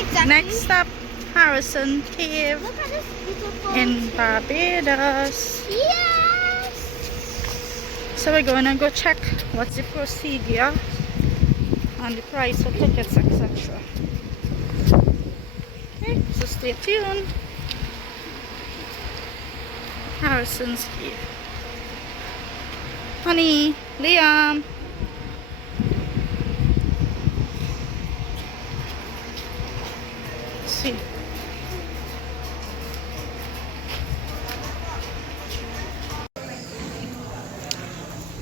exactly. Next stop, Harrison Cave Look at this beautiful in tree. Barbados. Yes. So we're going to go check what's the procedure and the price of tickets, etc. Okay, so stay tuned. Harrison's Cave. Honey, Liam. Let's see.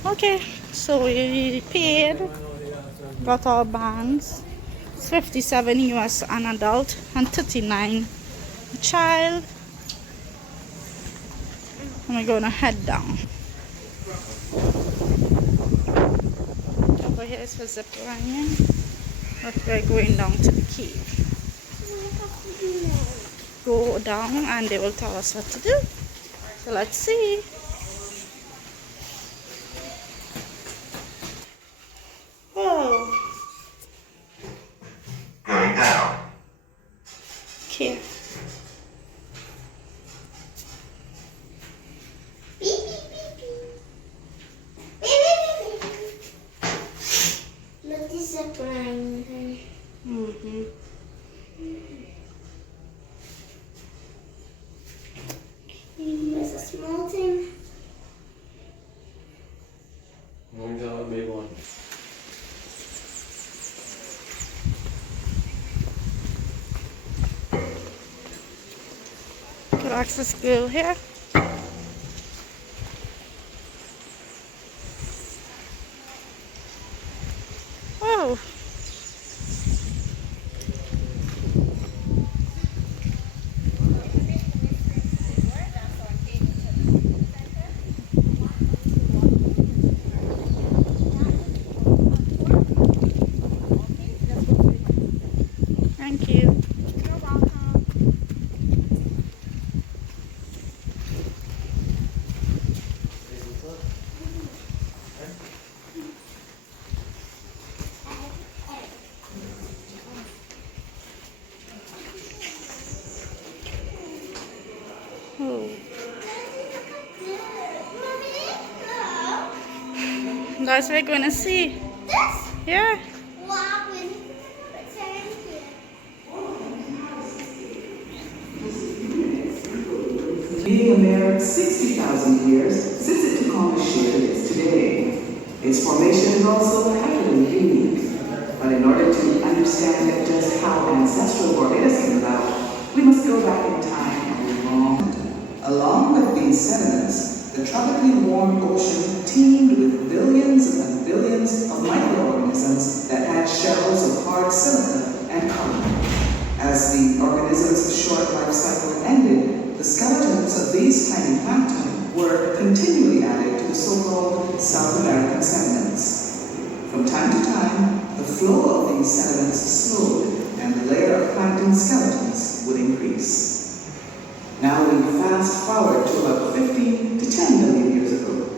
Okay, so we paid, got our bands. It's 57 US an adult and 39 a child. And we're gonna head down. Over here is for zip lining, but we're going down to the cave. Go down and they will tell us what to do. So let's see. Oh. Going down. Okay. Look, this is a blind. Mm-hmm. There's a small thing. Going down a big one. Could access grill here. Oh. Thank you. You're welcome. Oh. That's what we're gonna see. This? Yeah. Wow, we need to pretend here. Being a mere 60,000 years since it took on the shape it is today. Its formation is also utterly unique. But in order to understand just how ancestral Barbados came about, we must go back in time. Along with these sediments, the tropically warm ocean teemed with billions and billions of microorganisms that had shells of hard silica and carbon. As the organism's short life cycle ended, the skeletons of these tiny plankton were continually added to the so-called South American sediments. From time to time, the flow of these sediments slowed and the layer of plankton skeletons would increase. Now we fast forward to about 50 to 10 million years ago.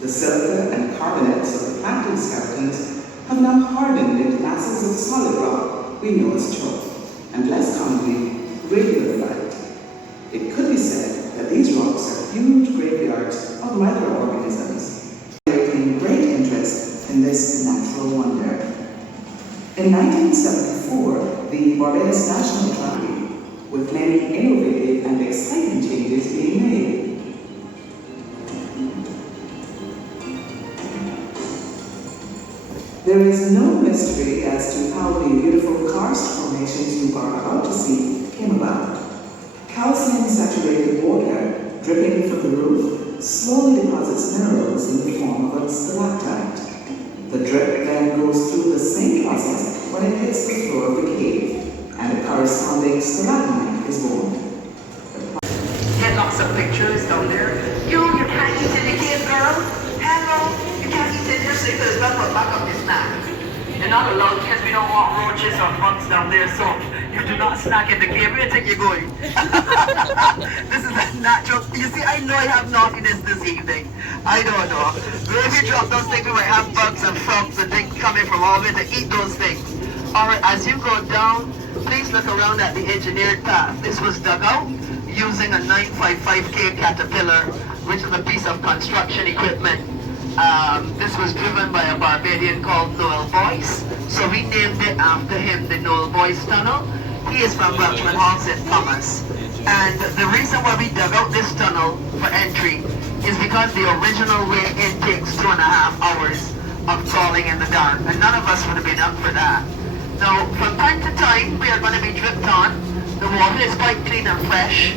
The silica and carbonates of the plankton skeletons have now hardened into masses of solid rock we know as chalk, and less commonly, radiolite. It could be said that these rocks are huge graveyards of microorganisms, generating great interest in this natural wonder. In 1974, the Barbados National Tragedy, with many innovative and exciting changes being made. There is no mystery as to how the beautiful karst formations you are about to see came about. Calcium-saturated water dripping from the roof slowly deposits minerals in the form of a stalactite. The drip then goes through the same process when it hits the floor of the cave, and a corresponding stalagmite is born. Get lots of pictures down there. You can't eat in the cave, girl. Hello, you can't eat in there, so you could as well put back up the snack. You're not allowed because we don't want roaches or bugs down there, so you do not snack in the cave. Where do you think you're going? This is a natural. You see, I know I have naughtiness this evening. I don't know. But if you drop those things, we might have bugs and frogs and things coming from all over to eat those things. Alright, as you go down, please look around at the engineered path. This was dug out using a 955K caterpillar, which is a piece of construction equipment. This was driven by a Barbadian called Noel Boyce, so we named it after him, the Noel Boyce Tunnel. He is from Welchman Hall, St Thomas. And the reason why we dug out this tunnel for entry is because the original way in takes 2.5 hours of crawling in the dark, and none of us would have been up for that. Now, from time to time, we are going to be dripped on. The water is quite clean and fresh.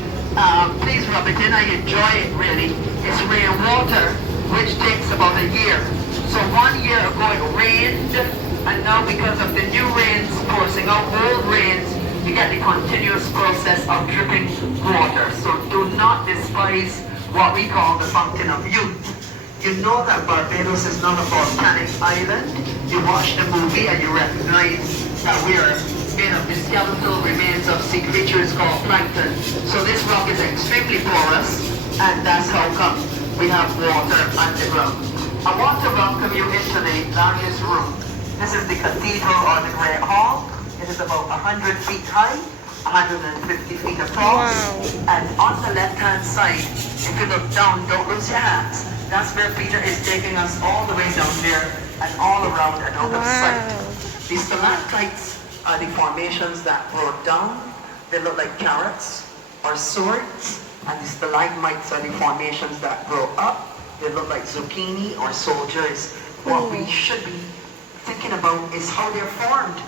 Please rub it in. I enjoy it, really. It's rainwater, which takes about a year. So 1 year ago it rained, and now because of the new rains coursing out old rains, you get the continuous process of dripping water. So do not despise what we call the fountain of youth. You know that Barbados is not a volcanic island. You watch the movie and you recognize that we are made of the skeletal remains of sea creatures called plankton. So this rock is extremely porous, and that's how come we have water underground. I want to welcome you into the largest room. This is the cathedral or the Great Hall. It is about 100 feet high, 150 feet across. Wow. And on the left-hand side, if you look down, don't lose your hands. That's where Peter is taking us all the way down there and all around and out of sight. The stalactites are the formations that broke down. They look like carrots or swords. And the stalagmites are the formations that grow up. They look like zucchini or soldiers. What we should be thinking about is how they're formed.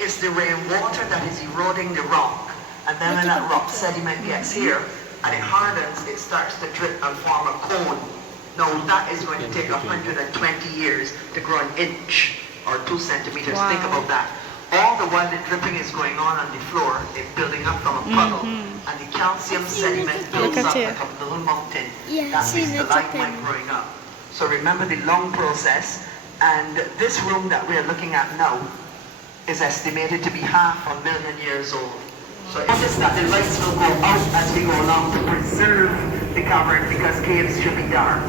It's the rainwater that is eroding the rock. And then when that rock sediment gets here and it hardens, it starts to drip and form a cone. Now that is going to take 120 years to grow an inch or 2 centimeters. Wow. Think about that. All the while the dripping is going on the floor, it's building up from a puddle. And the calcium sediment builds Look up at like a little mountain. Yeah, That's the see, that's stalagmite growing up. So remember the long process. And this room that we're looking at now is estimated to be 500,000 years old. So notice that the lights will go out as we go along to preserve the cavern because caves should be dark.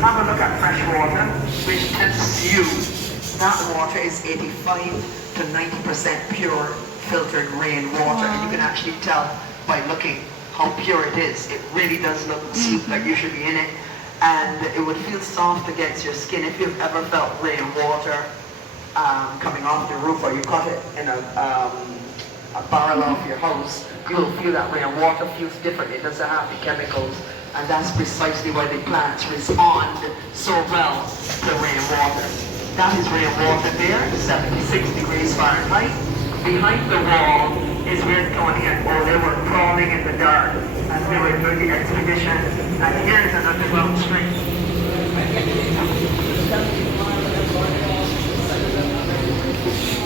Have a look at fresh water, which tempts you. That water is 85 to 90% pure filtered rainwater. And you can actually tell by looking how pure it is. It really does look sweet, like you should be in it. And it would feel soft against your skin. If you've ever felt rainwater coming off the roof, or you caught it in a barrel off your house, you'll feel that rainwater feels different. It doesn't have the chemicals, and that's precisely why the plants respond so well to rainwater. That is rainwater there, 76 degrees Fahrenheit. Behind the wall is where Tony and Ole were crawling in the dark as they were doing the expedition, and here's an underground stream.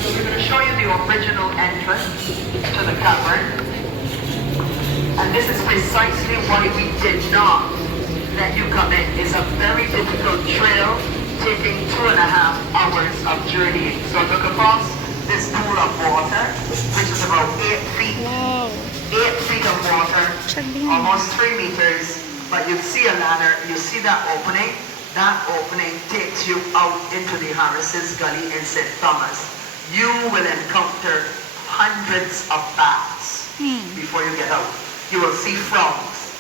We're going to show you the original entrance to the cavern. And this is precisely why we did not let you come in. It's a very difficult trail, taking 2.5 hours of journeying. So look across this pool of water, which is about 8 feet. 8 feet of water, almost 3 meters. But you see a ladder, you see that opening. That opening takes you out into the Harris's Gully in St Thomas. You will encounter hundreds of bats before you get out. You will see frogs.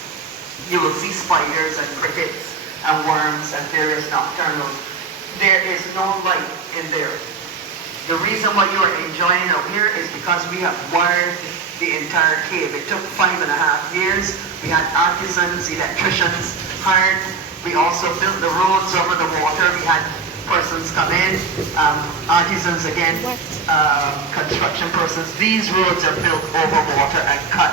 You will see spiders and crickets and worms and various nocturnals. There is no light in there. The reason why you are enjoying out here is because we have wired the entire cave. It took 5.5 years. We had artisans, electricians hired. We also built the roads over the water. We had persons come in, artisans again, construction persons. These roads are built over water and cut.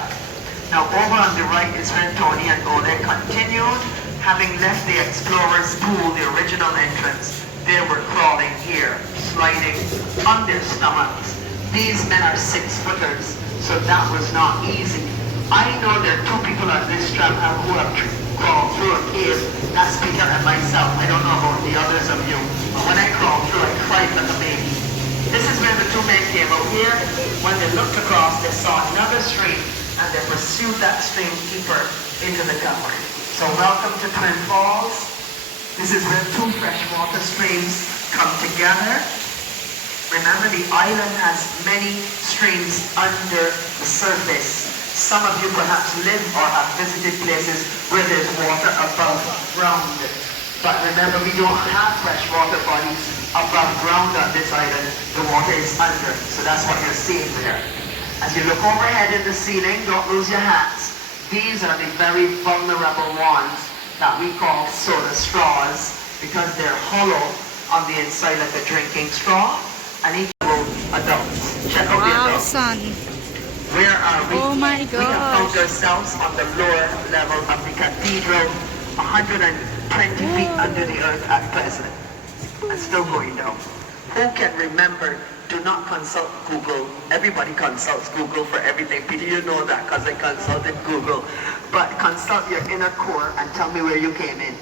Now over on the right is when Tony and Ole continued, having left the explorer's pool, the original entrance. They were crawling here, sliding on their stomachs. These men are 6-footers, so that was not easy. I know there are 2 people on this trip who have crawled through a cave. That's Peter and myself. I don't know about the others of you. But when I crawled through, I cried like a baby. This is when the 2 men came out here. When they looked across, they saw another stream, and they pursued that stream deeper into the cavern. So welcome to Twin Falls. This is where 2 freshwater streams come together. Remember, the island has many streams under the surface. Some of you perhaps live or have visited places where there's water above ground. But remember, we don't have freshwater bodies above ground on this island. The water is under. So that's what you're seeing there. As you look overhead in the ceiling, don't lose your hats. These are the very vulnerable ones that we call soda straws because they're hollow on the inside like a drinking straw. And each adults. Check out the Wow, adults. son. Where are we? Oh my We have found gosh. ourselves on the lower level of the cathedral, 120 feet under the earth at present, and still going down. Who can remember? Do not consult Google. Everybody consults Google for everything. Peter, you know that because I consulted Google. But consult your inner core and tell me where you came in.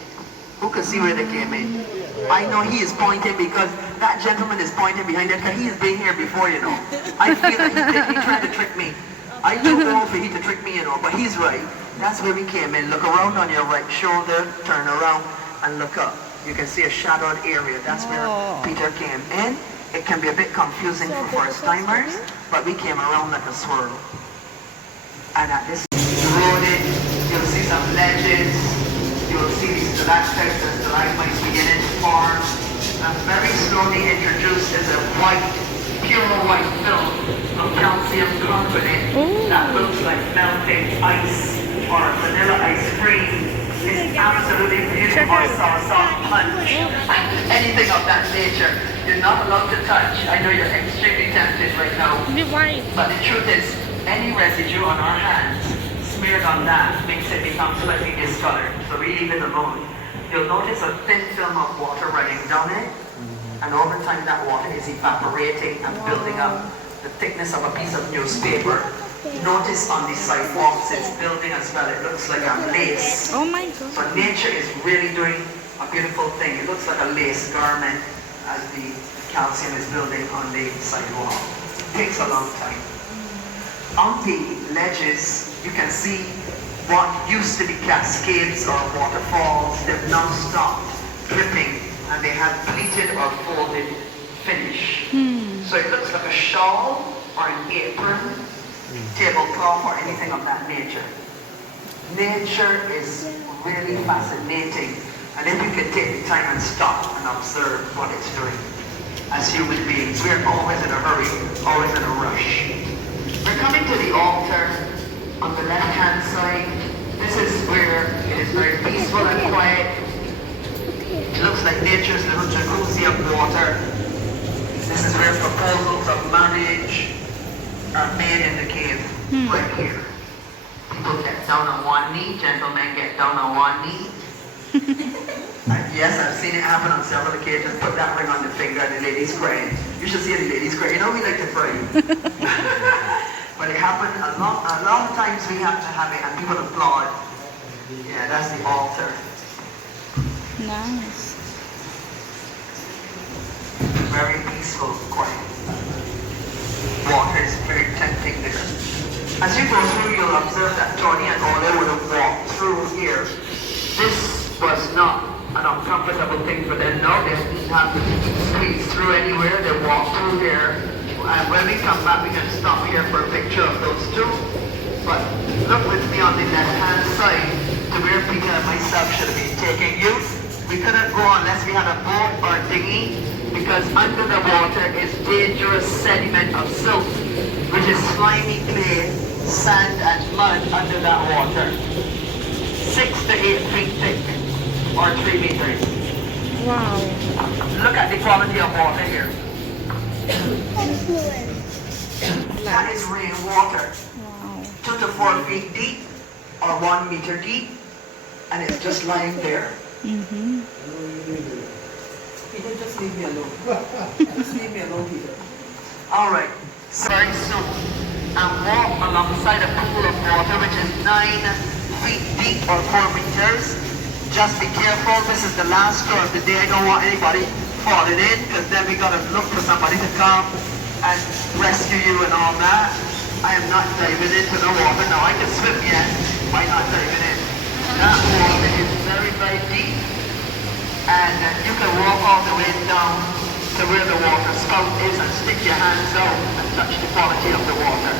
Who can see where they came in? I know he is pointing because that gentleman is pointing behind it because he has been here before, you know. I feel that he tried to trick me. I don't know for he to trick me, you know, but he's right. That's where we came in. Look around on your right shoulder, turn around and look up. You can see a shadowed area. That's where Peter came in. It can be a bit confusing for first timers, but we came around like a swirl. And at this road, you'll see some ledges. You'll see these stalactites and stalagmites beginning to form. And very slowly introduced is a white, pure white film of calcium carbonate that looks like melting ice or vanilla ice cream. It's absolutely beautiful. Or soft punch. Anything of that nature. You're not allowed to touch. I know you're extremely tempted right now. Be white. But the truth is, any residue on our hands smeared on that makes it become slightly discolored. So we leave it alone. You'll notice a thin film of water running down it. And over time that water is evaporating and building up the thickness of a piece of newspaper. Notice on the sidewalks it's building as well. It looks like a lace. Oh my god. So nature is really doing a beautiful thing. It looks like a lace garment as the calcium is building on the sidewall. It takes a long time. On the ledges, you can see what used to be cascades or waterfalls. They've now stopped dripping and they have pleated or folded finish. So it looks like a shawl or an apron, tablecloth or anything of that nature. Nature is really fascinating. And if you can take the time and stop and observe what it's doing. As human beings, we're always in a hurry, always in a rush. We're coming to the altar on the left-hand side. This is where it is very peaceful and quiet. It looks like nature's little jacuzzi of water. This is where proposals of marriage are made in the cave, right here. People get down on one knee, gentlemen get down on one knee. Yes, I've seen it happen on several occasions. Put that ring on the finger and the lady's crying. You should see the ladies cry. You know we like to pray. But it happened a lot of times we have to have it and people applaud. Yeah, that's the altar. Nice. Very peaceful, quiet. Water is very tempting there. As you go through, you'll observe that Tony and Ole would have walked through here. This was not an uncomfortable thing for them. No, they didn't have to squeeze through anywhere. They walked through there. And when we come back, we can stop here for a picture of those two. But look with me on the left-hand side to where Peter and myself should have been taking you. We couldn't go unless we had a boat or a dinghy because under the water is dangerous sediment of silt, which is slimy clay, sand and mud under that water. 6 to 8 feet thick or 3 meters. Wow. Look at the quality of water here. That is rainwater. Wow. 2 to 4 feet deep or 1 meter deep, and it's just lying there. Peter, just leave me alone. Just leave me alone, Peter. All right. Very soon, and walk alongside a pool of water which is 9 feet deep or 4 meters. Just be careful. This is the last tour of the day. I don't want anybody falling in because then we gotta look for somebody to come and rescue you and all that. I am not diving into the water now. I can swim yet. Why not diving in? That water is very, very deep. And you can walk all the way down to to where the water spout is and stick your hands out and touch the quality of the water.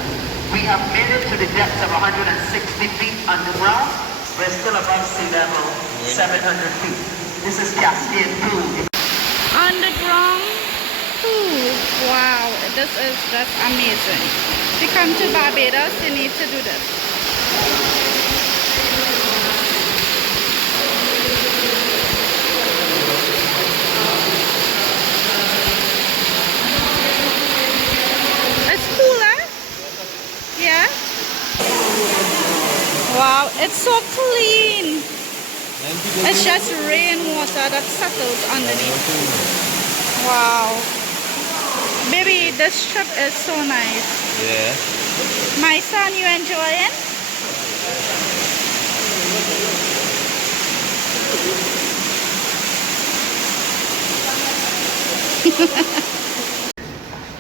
We have made it to the depth of 160 feet underground. We're still above sea level, 700 feet. This is Cascade Pool. Underground pool. Wow, that's amazing. If you come to Barbados, you need to do this. It's cooler. Yeah. Wow, it's so clean. It's just rainwater that settles underneath. Wow. Baby, this trip is so nice. Yeah. My son, you enjoying?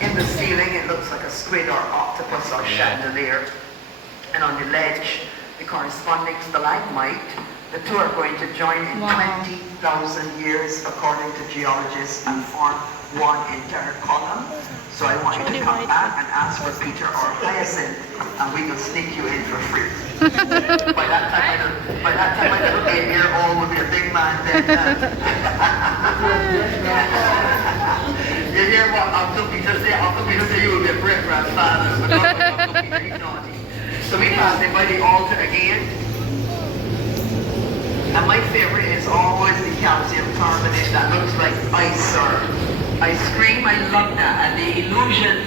In the ceiling, it looks like a squid or octopus or chandelier. And on the ledge, the corresponding stalagmite. The two are going to join in 20,000 years, according to geologists, and form one entire column. So I want you to come back and ask for Peter or Hyacinth, and we will sneak you in for free. by that time, my little 8-year-old will be a big man then. You hear what Uncle Peter say? Uncle Peter say you will be a great grandfather, but Uncle Peter, he's naughty. So we pass him by the altar again. And my favorite is always the calcium carbonate that looks like ice or ice cream. I love that. And the illusion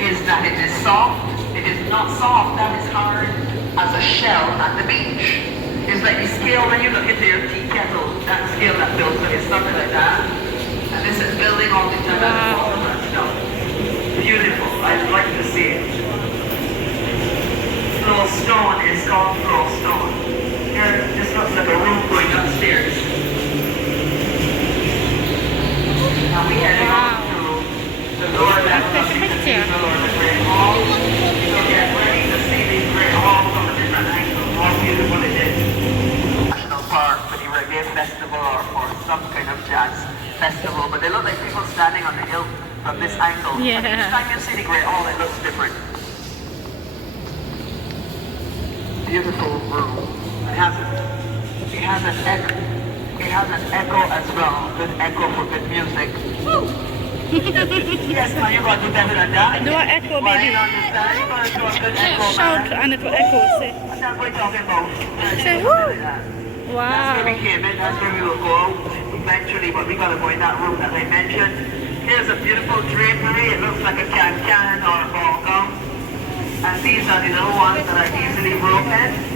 is that it is soft. It is not soft, that is hard as a shell at the beach. It's like the scale when you look at your tea kettle, that scale that builds it's something like that. And this is building all the time at the bottom and stuff. Beautiful. I'd like to see it. Flow stone is called flow stone. Here, this looks like a room going upstairs. Now we headed up to the lower level of the cathedral or the Great Hall. So get ready to see the Great Hall from a different angle. How beautiful it is. National Park for the reggae festival or some kind of jazz festival, but they look like people standing on the hill from this angle. Yeah. But each time you see the Great Hall, it looks different. Beautiful room. It has an echo as well. Good echo for good music. Yes, man, you got to do better than that. Do an echo, Why baby. you don't understand? You got to do a good echo, Shout man. and it will echo. Say, That's what we're talking about. say woo! That's where we Wow. came in. That's where we will go eventually, but we got to go in that room that I mentioned. Here's a beautiful drapery. It looks like a can or a ball gown. And these are the little ones that are easily broken.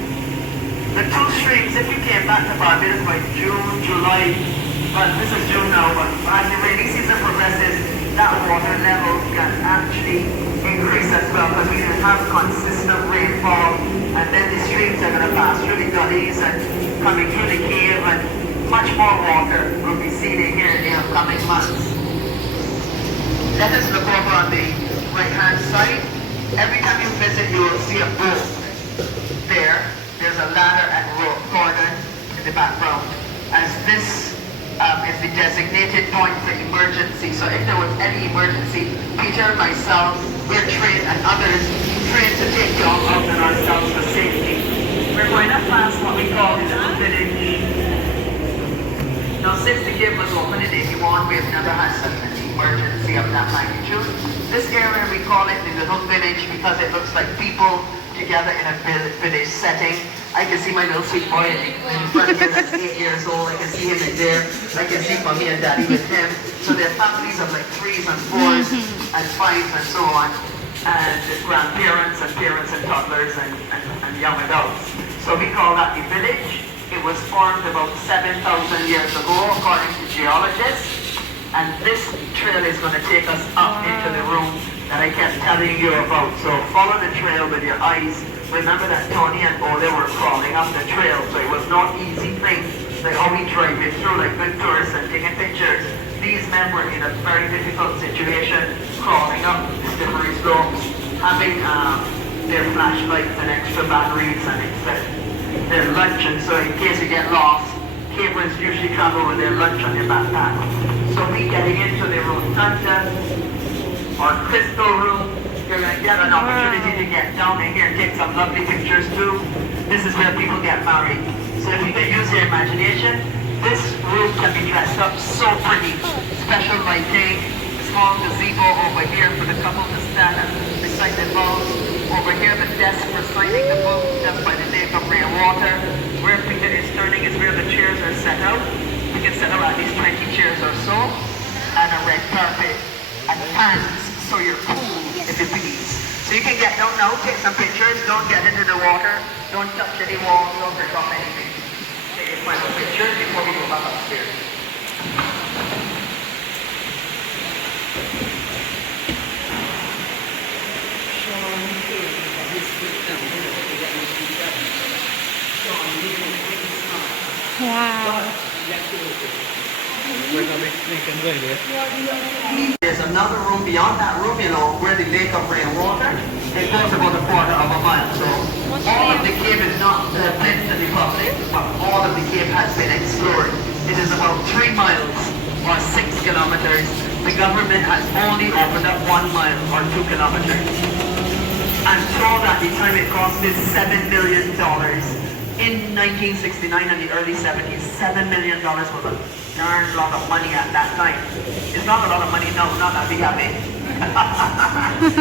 The two streams, if you came back to Barbados by June, July, well, this is June now, but as the rainy season progresses, that water level can actually increase as well because we will have consistent rainfall, and then the streams are going to pass through the gullies and coming through the cave, and much more water will be seen in here in the upcoming months. Let us look over on the right-hand side. Every time you visit, you will see a boat there. There's a ladder and rope cordon in the background, as this is the designated point for emergency. So if there was any emergency, Peter, myself, we're trained, and others trained to take you out and ourselves for safety. We're going to pass what we call the little village. Now, since the cave was open in 81, we have never had such an emergency of that magnitude. This area, we call it the little village because it looks like people together in a village setting. I can see my little sweet boy in front of me that's 8 years old. I can see him in there. I can see mommy and daddy with him. So they're families of like 3s and 4s and 5s and so on. And grandparents and parents and toddlers and young adults. So we call that the village. It was formed about 7,000 years ago according to geologists. And this trail is going to take us up into the room that I kept telling you about. So follow the trail with your eyes. Remember that Tony and Ole were crawling up the trail, so it was no easy thing. Like how we driving through like good tourists and taking pictures. These men were in a very difficult situation, crawling up the slippery slopes, having their flashlights and extra batteries and their lunch. And so in case you get lost, campers usually travel with their lunch on their backpack. So we getting into the rotunda or crystal room. You're going to get an opportunity to get down in here and take some lovely pictures too. This is where people get married. So if you can use your imagination, this room can be dressed up so pretty. Special lighting, small gazebo over here for the couple to stand and recite the vows. Over here, the desk for signing the book just by the lake of rainwater. Where Peter is turning is where the chairs are set out. We can set out at least 20 chairs or so. And a red carpet and fans so you're cool if you please. So you can get down now, take some pictures, don't get into the water, don't touch any walls, don't break off anything. Take your final pictures before we go back upstairs. Wow. There's another room beyond that room, you know, where the lake of rainwater, it goes about a quarter of a mile. So all of the cave is not open to the public, but all of the cave has been explored. It is about 3 miles or 6 kilometers. The government has only opened up 1 mile or 2 kilometers. I'm told at the time it costed $7 million. In 1969 and the early 70s, $7 million was a darn lot of money at that time. It's not a lot of money now, not that we have it.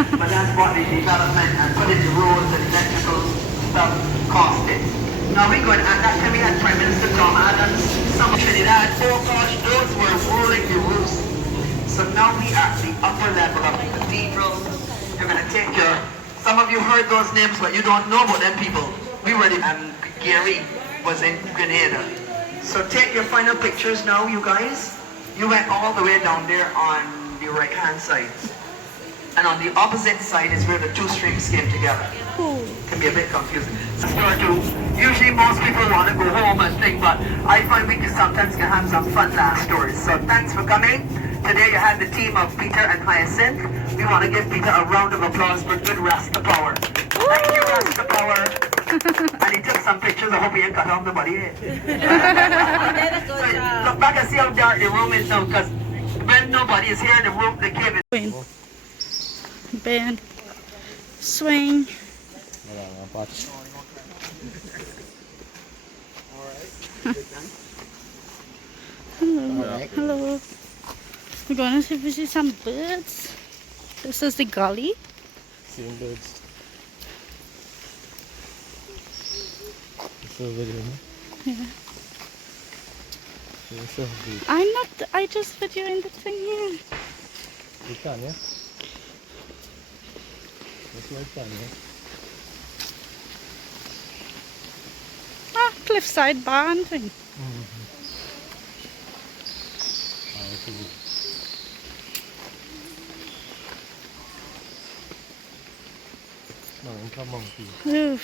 But that's what the development and putting the roads and electrical stuff costed. Now we going, at that time we had Prime Minister Tom Adams, some of Trinidad, oh gosh, those were ruling the roost. So now we are at the upper level of the cathedral. You're going to take your, some of you heard those names, but you don't know about them people. We were and Gary was in Grenada. So take your final pictures now, you guys. You went all the way down there on the right hand side. And on the opposite side is where the two streams came together. Can be a bit confusing. Usually most people want to go home and think, but I find we sometimes can have some fun last stories. So thanks for coming. Today you had the team of Peter and Hyacinth. We want to give Peter a round of applause for good Rasta Power. Thank you, Rasta Power. And he took some pictures. I hope he ain't cut off nobody head. So look back and see how dark the room is now, because when nobody is here, the room, the cave is... Bend, swing. Hello. Hello. We're going to see if we see some birds. This is the gully. Seeing birds. It's a video, Yeah. it's a video. I'm not, I just videoing the thing here. You can, yeah? That's what I can, yeah? Ah, cliffside barn thing. That's a good. No, come on, please. Ooh.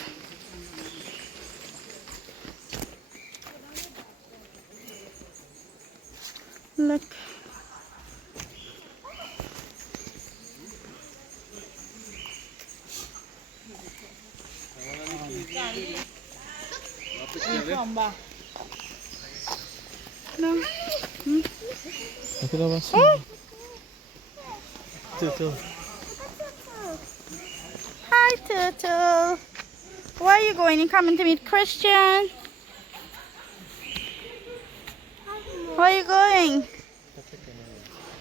Look. No. Look at that. Oh. Turtle. Hi, Turtle. Where are you going? You coming to meet Christian? Where are you going?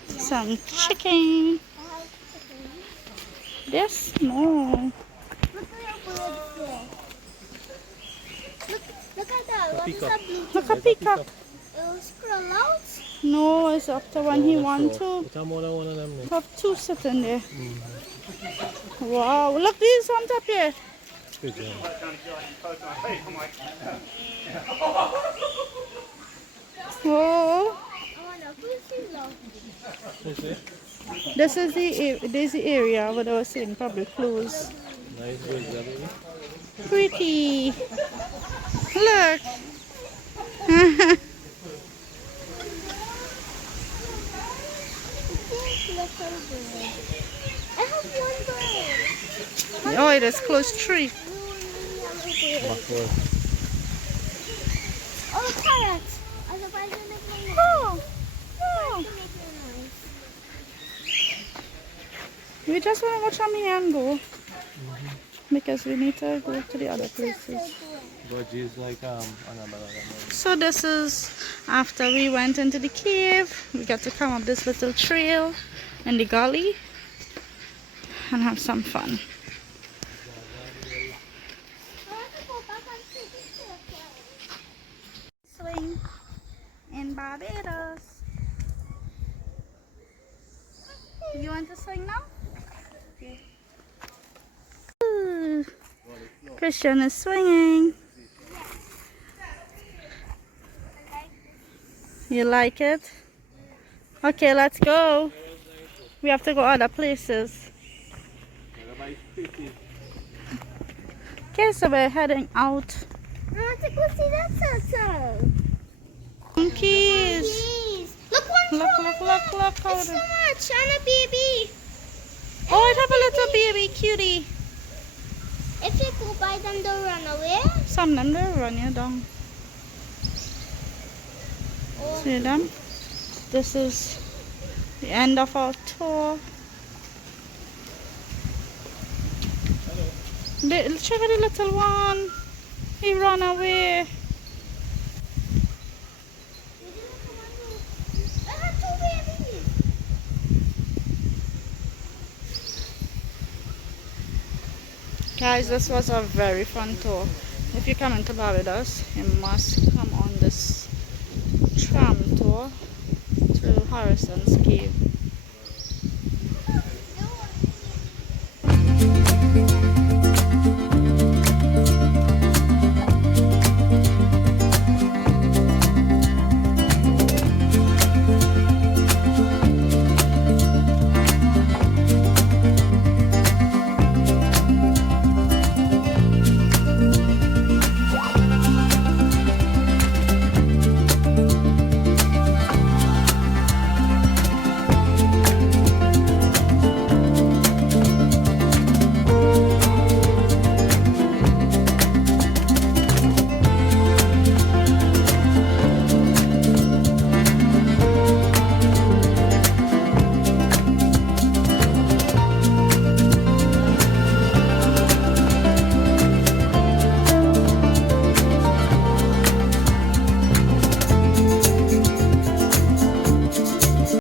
Some chicken. They're small. Look at that. What is that blue? Look at peacock. Scroll out. No, it's up to one he wants to. It's more than one of them. Have two sitting there. Wow, look, these ones up here. Good job. Whoa. I wonder who's in love. This is the area where I was saying probably close. Nice birds, that is. Pretty. Look. I have one bird. Oh, it is close tree. Oh, carrots. I was about to make my Oh, oh. We just want to watch from here and go. Because we need to go to the other places. But she's like So this is after we went into the cave. We got to come up this little trail in the gully and have some fun. Swing in Barbados. You want to swing now? Ooh, Christian is swinging. You like it? Okay, let's go. We have to go other places. Okay, so we're heading out. I want to go see that turtle. Monkeys. Please. Look one. Look how It's so much. And a baby. Oh, it have a little baby cutie. If you go by them, they'll run away. Some of them will run you down. See them? This is the end of our tour. Check out the little one. He ran away. I have two babies. Guys, this was a very fun tour. If you come into Barbados, you must come on this tram tour to Harrison's Cave.